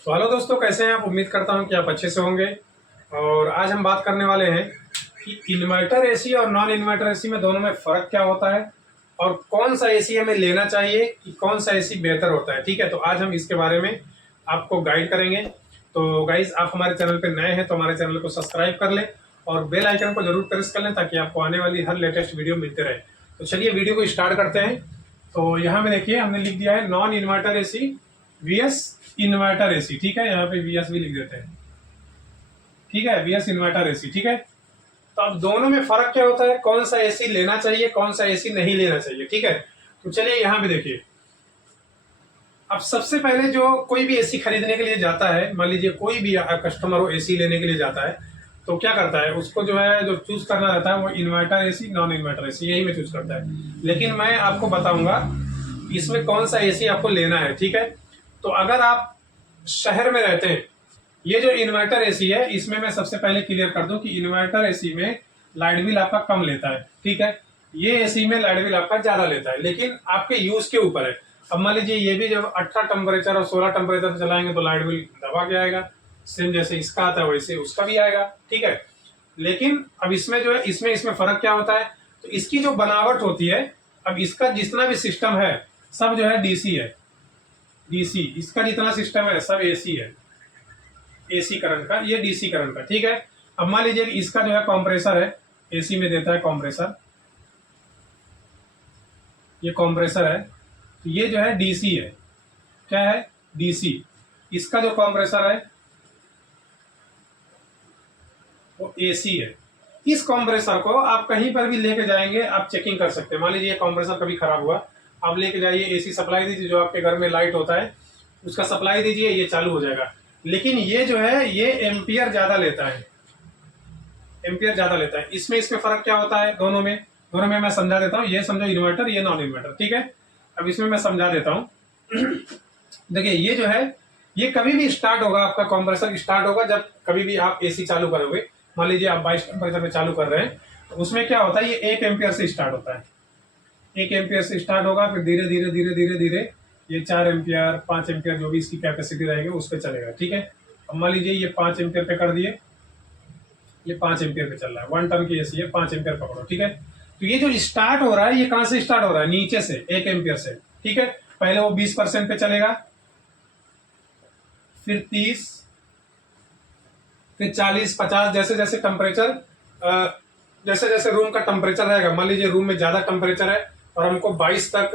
तो हेलो दोस्तों, कैसे हैं आप। उम्मीद करता हूं कि आप अच्छे से होंगे। और आज हम बात करने वाले हैं कि इन्वर्टर एसी और नॉन इन्वर्टर एसी में दोनों में फ़र्क क्या होता है और कौन सा एसी हमें लेना चाहिए कि कौन सा एसी बेहतर होता है। ठीक है, तो आज हम इसके बारे में आपको गाइड करेंगे। तो गाइज, आप हमारे चैनल पर नए हैं तो हमारे चैनल को सब्सक्राइब कर लें और बेल आइकन को जरूर प्रेस कर लें ताकि आपको आने वाली हर लेटेस्ट वीडियो मिलते रहे। तो चलिए वीडियो को स्टार्ट करते हैं। तो यहाँ में देखिए, हमने लिख दिया है non inverter AC VS inverter AC. ठीक है, यहाँ पे वीएस भी लिख देते हैं। ठीक है, वीएस इन्वर्टर एसी। ठीक है, तो अब दोनों में फर्क क्या होता है, कौन सा एसी लेना चाहिए, कौन सा एसी नहीं लेना चाहिए। ठीक है, तो चलिए यहाँ पे देखिए। अब सबसे पहले जो कोई भी एसी खरीदने के लिए जाता है, मान लीजिए कोई भी कस्टमर वो एसी लेने के लिए जाता है, तो क्या करता है, उसको जो है जो चूज करना रहता है वो inverter AC non inverter AC यही में चूज करता है। लेकिन मैं आपको बताऊंगा इसमें कौन सा एसी आपको लेना है। ठीक है, तो अगर आप शहर में रहते हैं, ये जो इन्वर्टर एसी है इसमें मैं सबसे पहले क्लियर कर दूं कि इन्वर्टर एसी में लाइट बिल आपका कम लेता है। ठीक है, ये एसी में लाइट बिल आपका ज्यादा लेता है, लेकिन आपके यूज के ऊपर है। अब मान लीजिए ये भी जब 18 टेम्परेचर और 16 टेम्परेचर चलाएंगे तो लाइट बिल दबा के आएगा, सेम जैसे इसका आता है वैसे उसका भी आएगा। ठीक है, लेकिन अब इसमें जो है इसमें फर्क क्या होता है, तो इसकी जो बनावट होती है, अब इसका जितना भी सिस्टम है सब जो है डीसी है। डीसी इसका जितना सिस्टम है सब एसी है, एसी करंट का, ये डीसी करंट का। ठीक है, अब मान लीजिए कि इसका जो है कंप्रेसर है, एसी में देता है कंप्रेसर, ये कंप्रेसर है, तो ये जो है डीसी है। क्या है, डीसी। इसका जो कंप्रेसर है वो एसी है। इस कंप्रेसर को आप कहीं पर भी लेके जाएंगे, आप चेकिंग कर सकते हैं। मान लीजिए कंप्रेसर कभी खराब हुआ, आप लेके जाइए, एसी सप्लाई दीजिए, जो आपके घर में लाइट होता है उसका सप्लाई दीजिए, ये चालू हो जाएगा। लेकिन ये जो है ये एम्पियर ज्यादा लेता है, एम्पियर ज्यादा लेता है। इसमें फर्क क्या होता है, दोनों में मैं समझा देता हूँ। ये समझो इन्वर्टर, ये नॉन इन्वर्टर। ठीक है, अब इसमें मैं समझा देता हूँ। देखिए ये जो है ये कभी भी स्टार्ट होगा, आपका कंप्रेसर स्टार्ट होगा जब कभी भी आप एसी चालू करोगे। मान लीजिए आप 22 टेम्परेचर में चालू कर रहे हैं, तो उसमें क्या होता है, ये 1 एम्पियर से स्टार्ट होता है। 1 एम्पियर से स्टार्ट होगा, फिर धीरे धीरे धीरे धीरे धीरे ये 4 एम्पियर 5 एम्पियर जो भी इसकी कैपेसिटी रहेगी उस पर चलेगा। ठीक है, अब मान लीजिए ये 5 एम्पियर पे कर दिए, ये 5 एम्पियर पे चल रहा है, 1 टन की एसी है, 5 एम्पियर पकड़ो। ठीक है, तो ये जो स्टार्ट हो रहा है ये कहां से स्टार्ट हो रहा है, नीचे से 1 एम्पियर से। ठीक है, पहले वो 20% पे चलेगा, फिर 30, फिर 40, 50, जैसे जैसे टेम्परेचर, जैसे जैसे रूम का टेम्परेचर रहेगा। मान लीजिए रूम में ज्यादा टेम्परेचर है और हमको 22 तक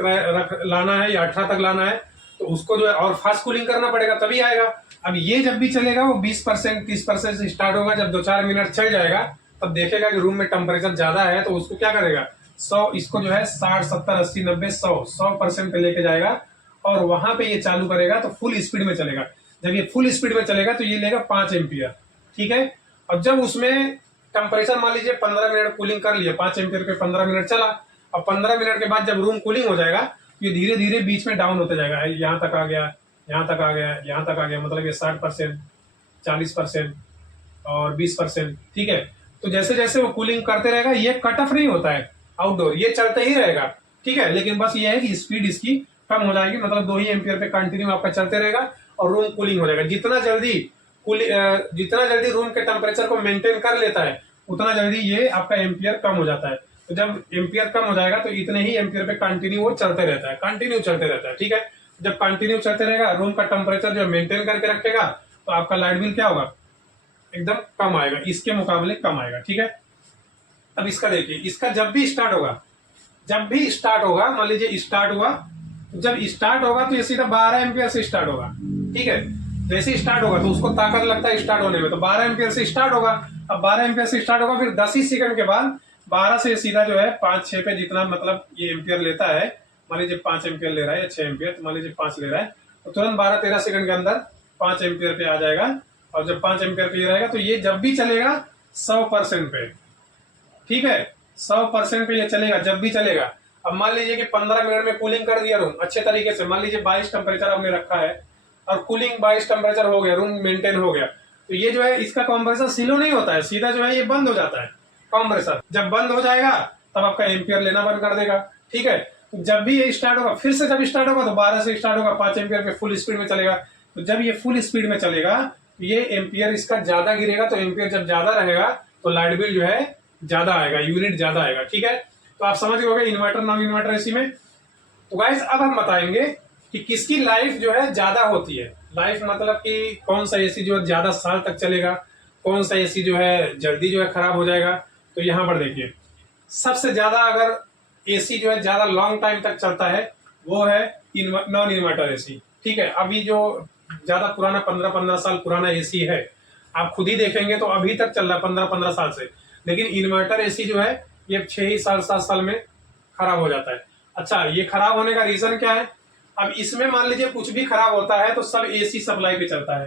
लाना है या 18 तक लाना है, तो उसको जो है और फास्ट कूलिंग करना पड़ेगा तभी आएगा। अब ये जब भी चलेगा वो 20% 30% से स्टार्ट होगा, जब 2-4 मिनट चल जाएगा तब देखेगा कि रूम में टेम्परेचर ज्यादा है, तो उसको क्या करेगा, 100, इसको जो है 60, 70, 80, 90, 100% पे लेके जाएगा और वहां पे ये चालू करेगा तो फुल स्पीड में चलेगा। जब ये फुल स्पीड में चलेगा तो ये लेगा 5 एम्पियर। ठीक है, अब जब उसमें टेम्परेचर मान लीजिए 15 मिनट कूलिंग कर लिया, 5 एम्पियर पे 15 मिनट चला, और 15 मिनट के बाद जब रूम कूलिंग हो जाएगा ये धीरे धीरे बीच में डाउन होते जाएगा, यहाँ तक आ गया, यहाँ तक आ गया, यहाँ तक आ गया, मतलब ये 60%, 40% और 20%। ठीक है, तो जैसे जैसे वो कूलिंग करते रहेगा, ये कट ऑफ नहीं होता है आउटडोर, ये चलते ही रहेगा। ठीक है, लेकिन बस ये है कि स्पीड इसकी कम हो जाएगी, मतलब 2 ही एम्पियर पे कंटिन्यू आपका चलते रहेगा और रूम कूलिंग हो जाएगा। जितना जल्दी रूम के टेम्परेचर को मेंटेन कर लेता है उतना जल्दी ये आपका एम्पियर कम हो जाता है। तो जब एम्पियर कम हो जाएगा तो इतने ही एम्पियर पे कंटिन्यू वो चलते रहता है, कंटिन्यू चलते रहता है। ठीक है, जब कंटिन्यू चलते रहेगा, रूम का टेम्परेचर जो मेंटेन करके रखेगा, तो आपका लाइट बिल क्या होगा, एकदम कम आएगा, इसके मुकाबले कम आएगा। ठीक है, अब इसका देखिए, इसका जब भी स्टार्ट होगा, मान लीजिए स्टार्ट हुआ, जब स्टार्ट होगा तो ये सीधा 12 एम्पियर से स्टार्ट होगा। ठीक है, जैसे ही स्टार्ट होगा तो उसको ताकत लगता है स्टार्ट होने में, तो 12 एम्पियर से स्टार्ट होगा। अब 12 एम्पियर से स्टार्ट होगा, फिर 10 ही सेकंड के बाद 12 से सीधा जो है 5-6 पे, जितना मतलब ये एम्पियर लेता है, मान लीजिए 5 एम्पियर ले रहा है या 6 एम्पियर, तो मान लीजिए 5 ले रहा है, तो तुरंत 12-13 सेकंड के अंदर 5 एम्पियर पे आ जाएगा। और जब 5 एम्पियर पे रहेगा तो ये जब भी चलेगा 100% पे। ठीक है, 100% पे ये चलेगा जब भी चलेगा। अब मान लीजिए कि 15 मिनट में कूलिंग कर दिया रूम अच्छे तरीके से, मान लीजिए 22 टेम्परेचर आपने रखा है और कूलिंग 22 टेम्परेचर हो गया, रूम मेंटेन हो गया, तो ये जो है इसका कंप्रेसर स्लो नहीं होता है, सीधा जो है ये बंद हो जाता है। कंप्रेसर जब बंद हो जाएगा तब आपका एम्पियर लेना बंद कर देगा। ठीक है, तो जब भी ये स्टार्ट होगा, फिर से जब स्टार्ट होगा तो 12 से स्टार्ट होगा, 5 एम्पियर पे फुल स्पीड में चलेगा। तो जब ये फुल स्पीड में चलेगा तो ये एम्पियर इसका ज़्यादा गिरेगा, तो एम्पियर जब ज़्यादा रहेगा तो लाइट बिल जो है ज़्यादा आएगा, यूनिट ज़्यादा आएगा। ठीक है, तो आप समझ गए इन्वर्टर नॉन इन्वर्टर एसी में। तो गाइस अब हम बताएंगे कि किसकी लाइफ जो है ज़्यादा होती है। लाइफ मतलब कि कौन सा एसी जो है ज़्यादा साल तक चलेगा, कौन सा एसी जो है जल्दी जो है खराब हो जाएगा। तो यहाँ पर देखिए, सबसे ज़्यादा अगर एसी जो है ज़्यादा लॉन्ग टाइम तक चलता है वो है नॉन इन्वर्टर एसी। ठीक है, अभी जो ज़्यादा पुराना 15-15 साल पुराना एसी है, आप खुद ही देखेंगे तो अभी तक चल रहा है 15-15 साल से। लेकिन इन्वर्टर एसी जो है ये 6 ही साल 7 साल में खराब हो जाता है। अच्छा, ये खराब होने का रीज़न क्या है? अब इसमें मान लीजिए कुछ भी खराब होता है तो सब एसी सप्लाई पे चलता है।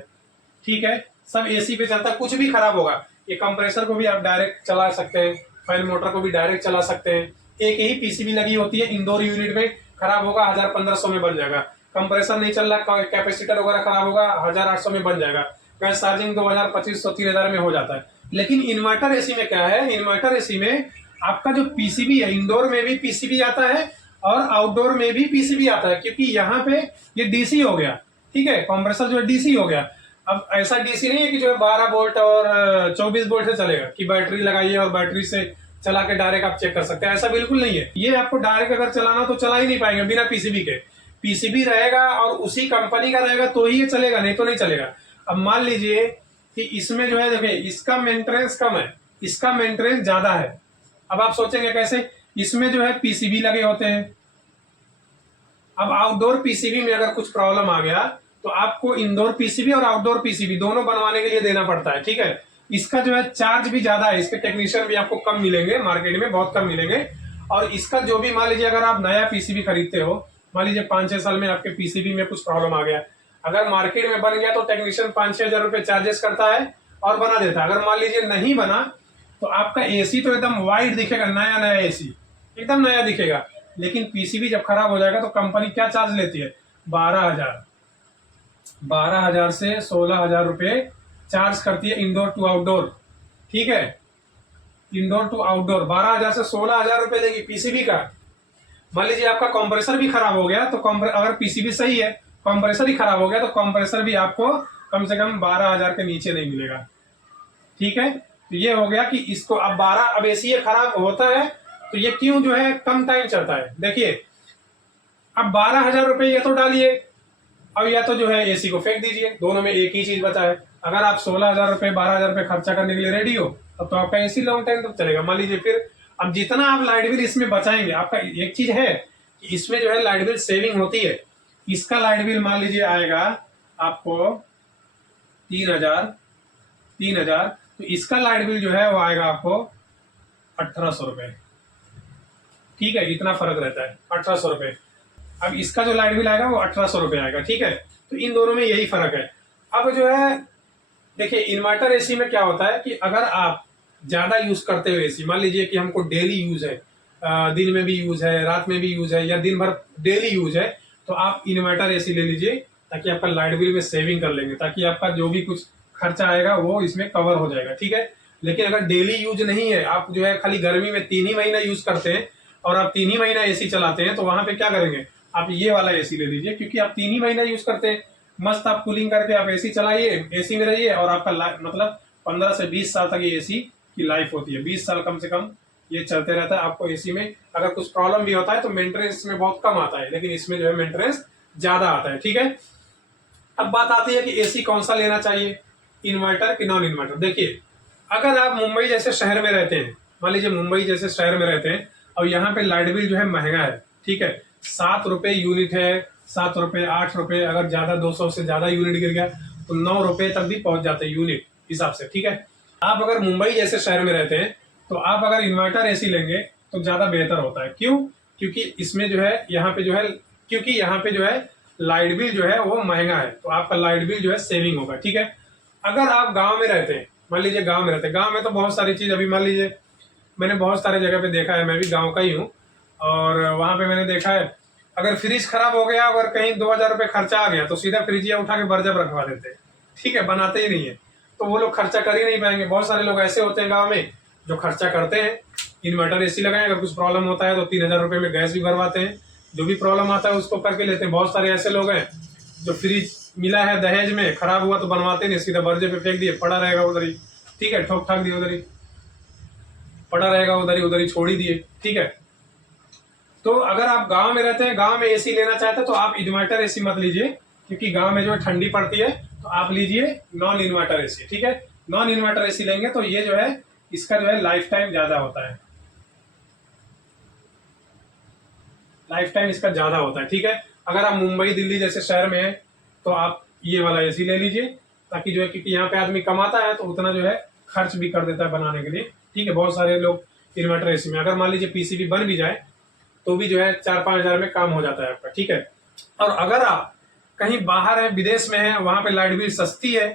ठीक है, सब एसी पे चलता है, कुछ भी खराब होगा। ये कंप्रेसर को भी आप डायरेक्ट चला सकते हैं, फैन मोटर को भी डायरेक्ट चला सकते हैं। एक ही पीसीबी लगी होती है, इंडोर यूनिट में खराब होगा 1000-1500 में बन जाएगा। कंप्रेसर नहीं चल रहा, कैपेसिटर वगैरह खराब होगा 1800 में बन जाएगा। गैस चार्जिंग 2000, 2500, 3000 में हो जाता है। लेकिन इन्वर्टर एसी में क्या है? इन्वर्टर एसी में आपका जो पीसीबी है, इंडोर में भी पीसीबी आता है और आउटडोर में भी पीसीबी आता है, क्योंकि यहाँ पे ये डीसी हो गया। ठीक है, कंप्रेसर जो है डीसी हो गया। अब ऐसा डीसी नहीं है कि जो है 12 वोल्ट और 24 वोल्ट से चलेगा कि बैटरी लगाइए और बैटरी से चला के डायरेक्ट आप चेक कर सकते हैं। ऐसा बिल्कुल नहीं है। ये आपको डायरेक्ट अगर चलाना तो चला ही नहीं पाएंगे बिना पीसीबी के। पीसीबी रहेगा और उसी कंपनी का रहेगा तो ही ये चलेगा, नहीं तो नहीं चलेगा। अब मान लीजिए कि इसमें जो है, देखिए इसका मेंटेनेंस कम है, इसका मेंटेनेंस ज्यादा है। अब आप सोचेंगे कैसे? इसमें जो है पीसीबी लगे होते हैं। अब आउटडोर पीसीबी में अगर कुछ प्रॉब्लम आ गया तो आपको इंडोर पीसीबी और आउटडोर पीसीबी दोनों बनवाने के लिए देना पड़ता है। ठीक है, इसका जो है चार्ज भी ज्यादा है, इसके टेक्नीशियन भी आपको कम मिलेंगे, मार्केट में बहुत कम मिलेंगे। और इसका जो भी मान लीजिए अगर आप नया पीसीबी खरीदते हो, मान लीजिए 5-6 साल में आपके पीसीबी में कुछ प्रॉब्लम आ गया, अगर मार्केट में बन गया तो टेक्नीशियन 5-6 हजार रुपये चार्जेस करता है और बना देता है। अगर मान लीजिए नहीं बना तो आपका एसी तो एकदम वाइट दिखेगा, नया नया एसी एकदम नया दिखेगा। लेकिन पीसीबी जब खराब हो जाएगा तो कंपनी क्या चार्ज लेती है? 12,000 से 16,000 रुपये चार्ज करती है इंडोर टू आउटडोर। ठीक है, इंडोर टू आउटडोर 12,000 से 16,000 रुपये लेगी पीसीबी का। मान लीजिए आपका कंप्रेसर भी खराब हो गया तो अगर पीसीबी सही है, कंप्रेसर ही खराब हो गया तो कंप्रेसर भी आपको कम से कम 12,000 के नीचे नहीं मिलेगा। ठीक है, तो ये हो गया कि इसको अब एसी ये खराब होता है तो ये क्यों जो है कम टाइम चलता है। देखिए, अब 12,000 रुपये ये तो डालिए, अब या तो जो है एसी को फेंक दीजिए, दोनों में एक ही चीज बचा है। अगर आप 16,000 रुपये 12,000 रुपये खर्चा करने के लिए रेडी हो तब तो आपका एसी लॉन्ग टाइम तक चलेगा। मान लीजिए फिर अब जितना आप लाइट बिल इसमें बचाएंगे, आपका एक चीज है कि इसमें जो है लाइट बिल सेविंग होती है। इसका लाइट बिल मान लीजिए आएगा आपको 3,000, तो इसका लाइट बिल जो है वो आएगा आपको 1,800 रुपये। ठीक है, इतना फर्क रहता है, 1,800 रुपये। अब इसका जो लाइट बिल आएगा वो 1,800 रुपये आएगा। ठीक है, तो इन दोनों में यही फर्क है। अब जो है देखिए, इन्वर्टर एसी में क्या होता है कि अगर आप ज्यादा यूज करते हो एसी, मान लीजिए कि हमको डेली यूज है, दिन में भी यूज है, रात में भी यूज है, या दिन भर डेली यूज है, तो आप इन्वर्टर एसी ले लीजिए ताकि आपका लाइट बिल में सेविंग कर लेंगे, ताकि आपका जो भी कुछ खर्चा आएगा वो इसमें कवर हो जाएगा। ठीक है, लेकिन अगर डेली यूज नहीं है, आप जो है खाली गर्मी में 3 ही महीना यूज करते हैं और आप 3 ही महीना एसी चलाते हैं, तो वहां पे क्या करेंगे? आप ये वाला एसी ले लीजिए, क्योंकि आप 3 ही महीना यूज करते हैं। मस्त आप कूलिंग करके आप एसी चलाइए, एसी में रहिए, और आपका मतलब 15 से 20 साल तक ये एसी की लाइफ होती है। 20 साल कम से कम ये चलते रहता है। आपको एसी में अगर कुछ प्रॉब्लम भी होता है तो मेंटेनेंस में बहुत कम आता है, लेकिन इसमें जो है मेंटेनेंस ज्यादा आता है। ठीक है, अब बात आती है कि एसी कौन सा लेना चाहिए, इन्वर्टर कि नॉन इन्वर्टर। देखिए, अगर आप मुंबई जैसे शहर में रहते हैं, मान लीजिए मुंबई जैसे शहर में रहते हैं और यहाँ पे लाइट बिल जो है महंगा है। ठीक है, 7 रुपये यूनिट है, 7 रुपये, 8 रुपये, अगर ज्यादा 200 से ज्यादा यूनिट गिर गया तो 9 रुपये तक भी पहुंच जाते हैं यूनिट हिसाब से। ठीक है, आप अगर मुंबई जैसे शहर में रहते हैं तो आप अगर इन्वर्टर एसी लेंगे तो ज्यादा बेहतर होता है। क्यों? क्योंकि इसमें जो है यहाँ पे जो है लाइट बिल जो है वो महंगा है, तो आपका लाइट बिल जो है सेविंग होगा। ठीक है, अगर आप गांव में रहते हैं, मान लीजिए गांव में तो बहुत सारी चीज, अभी मान लीजिए मैंने बहुत सारे जगह पे देखा है, मैं भी गांव का ही हूँ, और वहां पे मैंने देखा है अगर फ्रिज खराब हो गया, अगर कहीं 2,000 रुपये खर्चा आ गया तो सीधा फ्रिज उठा के बर्जर रखवा देते हैं। ठीक है, बनाते ही नहीं है, तो वो लोग खर्चा कर ही नहीं पाएंगे। बहुत सारे लोग ऐसे होते हैं गाँव में जो खर्चा करते हैं, इन्वर्टर एसी लगाए, अगर कुछ प्रॉब्लम होता है तो 3,000 रुपये में गैस भी भरवाते हैं, जो भी प्रॉब्लम आता है उसको करके लेते हैं। बहुत सारे ऐसे लोग हैं जो फ्रिज मिला है दहेज में, खराब हुआ तो बनवाते नहीं, सीधा बर्जे पे फेंक दिए, पड़ा रहेगा उधर ही। ठीक है, ठोक ठाक दिए उधर ही, पड़ा रहेगा उधर ही छोड़ ही दिए। ठीक है, तो अगर आप गांव में रहते हैं, गांव में एसी लेना चाहते हैं, तो आप इन्वर्टर एसी मत लीजिए, क्योंकि गांव में जो है ठंडी पड़ती है। तो आप लीजिए नॉन इन्वर्टर एसी। ठीक है, नॉन इन्वर्टर एसी लेंगे तो ये जो है इसका जो है लाइफ टाइम ज्यादा होता है, लाइफ टाइम इसका ज्यादा होता है। ठीक है, अगर आप मुंबई दिल्ली जैसे शहर में हैं तो आप ये वाला एसी ले लीजिए, ताकि जो है, क्योंकि यहाँ पे आदमी कमाता है तो उतना जो है खर्च भी कर देता है बनाने के लिए। ठीक है, बहुत सारे लोग इन्वर्टर एसी में, अगर मान लीजिए पीसीबी बन भी जाए तो भी जो है 4-5 हजार में काम हो जाता है आपका। ठीक है, और अगर आप कहीं बाहर है, विदेश में है, वहां पे लाइट बिल सस्ती है,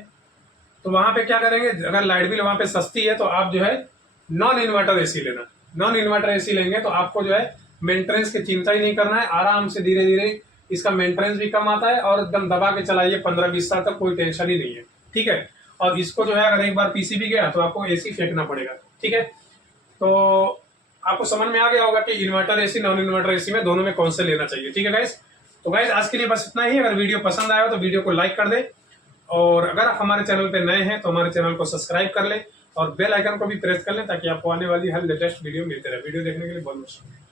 तो वहां पे क्या करेंगे, अगर लाइट बिल वहां पे सस्ती है तो आप जो है नॉन इन्वर्टर एसी लेना। नॉन इन्वर्टर एसी लेंगे तो आपको जो है मेंटेनेंस की चिंता ही नहीं करना है, आराम से धीरे धीरे इसका मेंटेनेंस भी कम आता है, और एकदम दबा के चलाइए 15-20 साल तक, कोई टेंशन ही नहीं है। ठीक है, और इसको जो है अगर एक बार पीसीबी गया तो आपको एसी फेंकना पड़ेगा। ठीक है, तो आपको समझ में आ गया होगा कि inverter AC non inverter AC में दोनों में कौन से लेना चाहिए। ठीक है गाइस, तो गाइस आज के लिए बस इतना ही। अगर वीडियो पसंद आया हो तो वीडियो को लाइक कर दे, और अगर आप हमारे चैनल पे नए हैं तो हमारे चैनल को सब्सक्राइब कर ले, और बेल आइकन को भी प्रेस कर लें, ताकि आपको आने वाली हर लेटेस्ट वीडियो मिलते रहे। वीडियो देखने के लिए बहुत बहुत शुक्रिया।